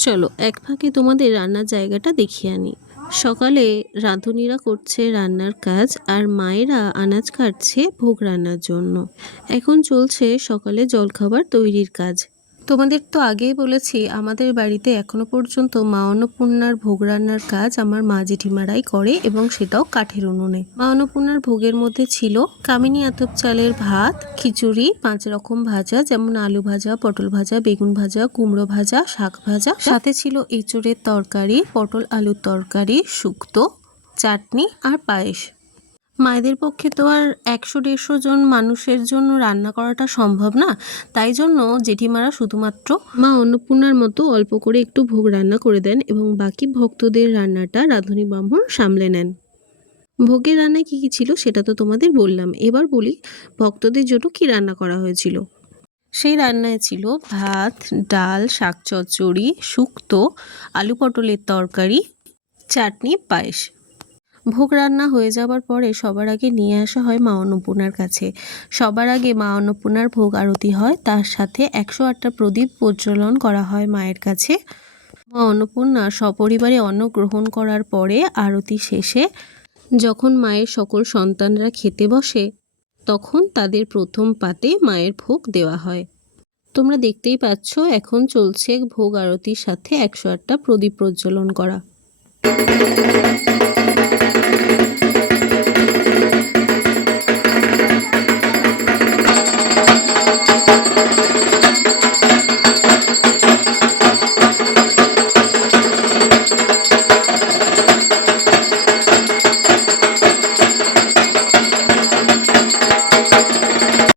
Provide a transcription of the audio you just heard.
চলো এক ফাঁকে তোমাদের রান্নার জায়গাটা দেখিয়ে আনি। সকালে রাঁধুনিরা করছে রান্নার কাজ আর মায়েরা আনাজ কাটছে ভোগ রান্নার জন্য। এখন চলছে সকালে জলখাবার তৈরির কাজ। তোমাদের তো আগেই বলেছি আমাদের বাড়িতে এখনো পর্যন্ত মা অন্নপূর্ণার ভোগ রান্নার কাজ আমার মা জেঠিমারাই করে, এবং সেটাও কাঠের উনুনে। মা অন্নপূর্ণার ভোগের মধ্যে ছিল কামিনী আতপ চালের ভাত, খিচুড়ি, 5 রকম ভাজা, যেমন আলু ভাজা, পটল ভাজা, বেগুন ভাজা, কুমড়ো ভাজা, শাক ভাজা, সাথে ছিল এঁচোড়ের তরকারি, পটল আলুর তরকারি, শুক্তো, চাটনি আর পায়েস। মায়েদের পক্ষে তো আর 100-150 জন মানুষের জন্য রান্না করাটা সম্ভব না, তাই জন্য জেঠিমারা শুধুমাত্র মা অন্নপূর্ণার মতো অল্প করে একটু ভোগ রান্না করে দেন এবং বাকি ভক্তদের রান্নাটা রাঁধুনি ব্রাহ্মণ সামলে নেন। ভোগের রান্নায় কী কী ছিল সেটা তো তোমাদের বললাম, এবার বলি ভক্তদের জন্য কি রান্না করা হয়েছিল। সেই রান্নায় ছিল ভাত, ডাল, শাক চচ্চড়ি, শুক্তো, আলু পটলের তরকারি, চাটনি, পায়েস। ভোগ রান্না হয়ে যাবার পরে সবার আগে নিয়ে আসা হয় মা অন্নপূর্ণার কাছে। সবার আগে মা অন্নপূর্ণার ভোগ আরতি হয়, তার সাথে 108টা প্রদীপ প্রজ্বলন করা হয় মায়ের কাছে। মা অন্নপূর্ণা সপরিবারে অন্ন গ্রহণ করার পরে আরতি শেষে যখন মায়ের সকল সন্তানরা খেতে বসে, তখন তাদের প্রথম পাতে মায়ের ভোগ দেওয়া হয়। তোমরা দেখতেই পাচ্ছ এখন চলছে ভোগ আরতির সাথে 108টা প্রদীপ প্রজ্বলন করা।